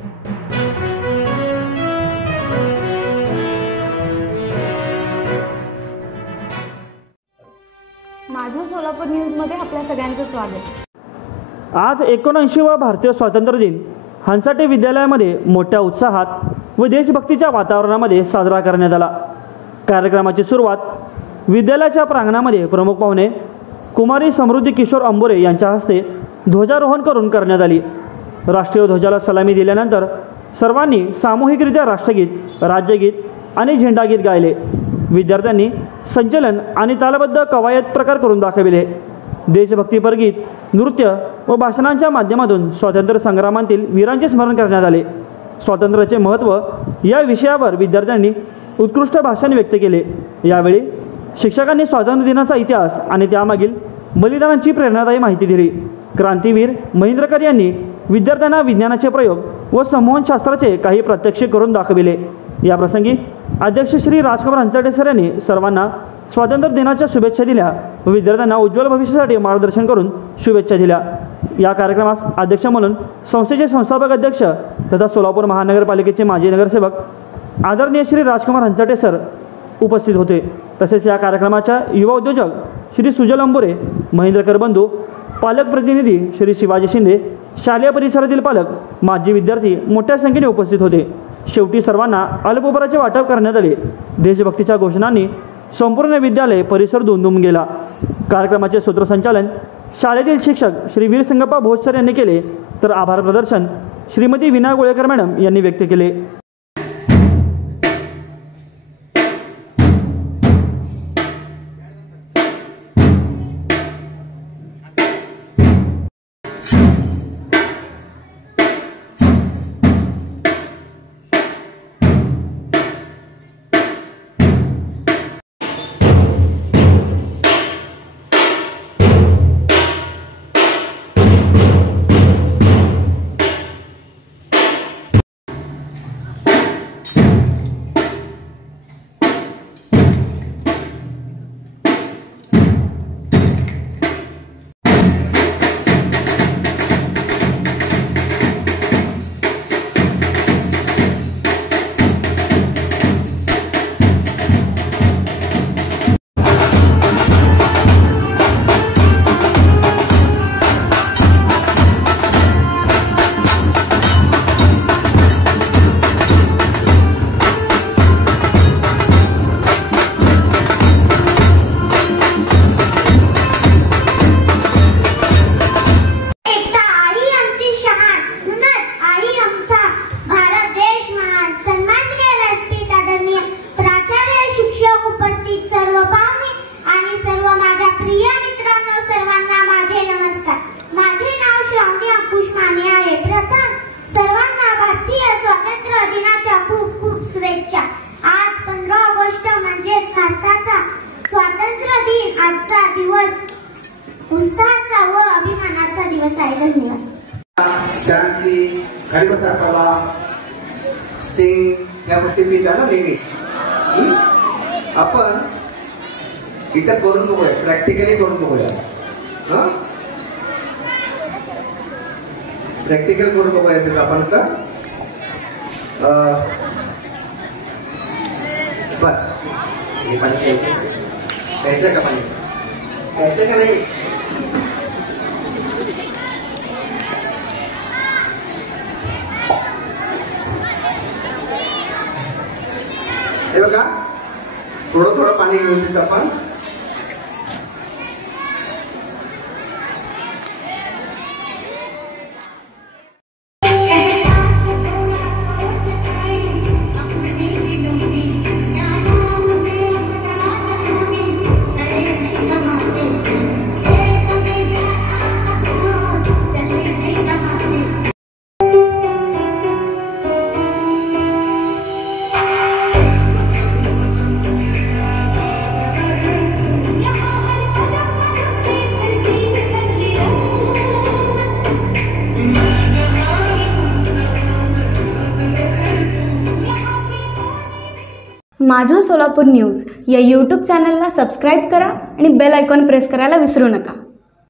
माझं सोलापूर न्यूजमध्ये आपल्या सगळ्यांचं स्वागत। आज 79वा भारतीय स्वातंत्र्य दिन हंसाटे विद्यालयामध्ये मोठ्या उत्साहात व देशभक्तीच्या वातावरणामध्ये साजरा करण्यात आला। कार्यक्रमाची सुरुवात विद्यालयाच्या प्रांगणामध्ये प्रमुख पाहुणे कुमारी समृद्धी किशोर अंबोरे यांच्या हस्ते ध्वजारोहण करून करण्यात आली। राष्ट्रीय ध्वजाला सलामी दिल्यानंतर सर्वांनी सामूहिकरित्या राष्ट्रगीत, राज्यगीत आणि झेंडागीत गायले। विद्यार्थ्यांनी संचलन आणि तालबद्ध कवायत प्रकार करून दाखविले। देशभक्तीपर गीत, नृत्य व भाषणांच्या माध्यमातून स्वातंत्र्य संग्रामातील वीरांचे स्मरण करण्यात आले। स्वातंत्र्याचे महत्त्व या विषयावर विद्यार्थ्यांनी उत्कृष्ट भाषण व्यक्त केले। यावेळी शिक्षकांनी स्वातंत्र्य दिनाचा इतिहास आणि त्यामागील बलिदानांची प्रेरणादायी माहिती दिली। क्रांतीवीर महेंद्रकर यांनी विद्यार्थ्यांना विज्ञानाचे प्रयोग व संमोहनशास्त्राचे काही प्रात्यक्षिक करून दाखविले। या प्रसंगी अध्यक्ष श्री राजकुमार हंसाटे सर यांनी सर्वांना स्वातंत्र्य दिनाच्या शुभेच्छा दिल्या व विद्यार्थ्यांना उज्ज्वल भविष्यासाठी मार्गदर्शन करून शुभेच्छा दिल्या। या कार्यक्रमास अध्यक्ष म्हणून संस्थेचे संस्थापक अध्यक्ष तथा सोलापूर महानगरपालिकेचे माजी नगरसेवक आदरणीय श्री राजकुमार हंसाटे सर उपस्थित होते। तसेच या कार्यक्रमाच्या युवा उद्योजक श्री सुजल अंबोरे, महेंद्रकर बंधू, पालक प्रतिनिधी श्री शिवाजी शिंदे, शालेय परिसरातील पालक, माजी विद्यार्थी मोठ्या संख्येने उपस्थित होते। शेवटी सर्वांना अल्पोपहाराचे वाटप करण्यात आले। देशभक्तीच्या घोषणांनी संपूर्ण विद्यालय परिसर दुमदुमून गेला। कार्यक्रमाचे सूत्रसंचालन शाळेतील शिक्षक श्री वीर संगप्पा भोज सर यांनी केले, तर आभार प्रदर्शन श्रीमती विना गोळेकर मॅडम यांनी व्यक्त केले। उत्साहाचा व अभिमानाचा दिवस आहे। शांती, खडीबसाटवा, स्टिंग या गोष्टी मी जाणं नेहमी आपण इथं करून बघूया, प्रॅक्टिकली करून बघूया। प्रॅक्टिकल करून बघूया त्याचं आपण का बर हे पाणी प्यायचं का, पाणी प्यायचं का नाही? हे बघा, थोडं थोडं पाणी घेऊन देतो आपण। माझं सोलापूर न्यूज या यूट्यूब चॅनलला सबस्क्राईब करा आणि बेल आयकॉन प्रेस करायला विसरू नका।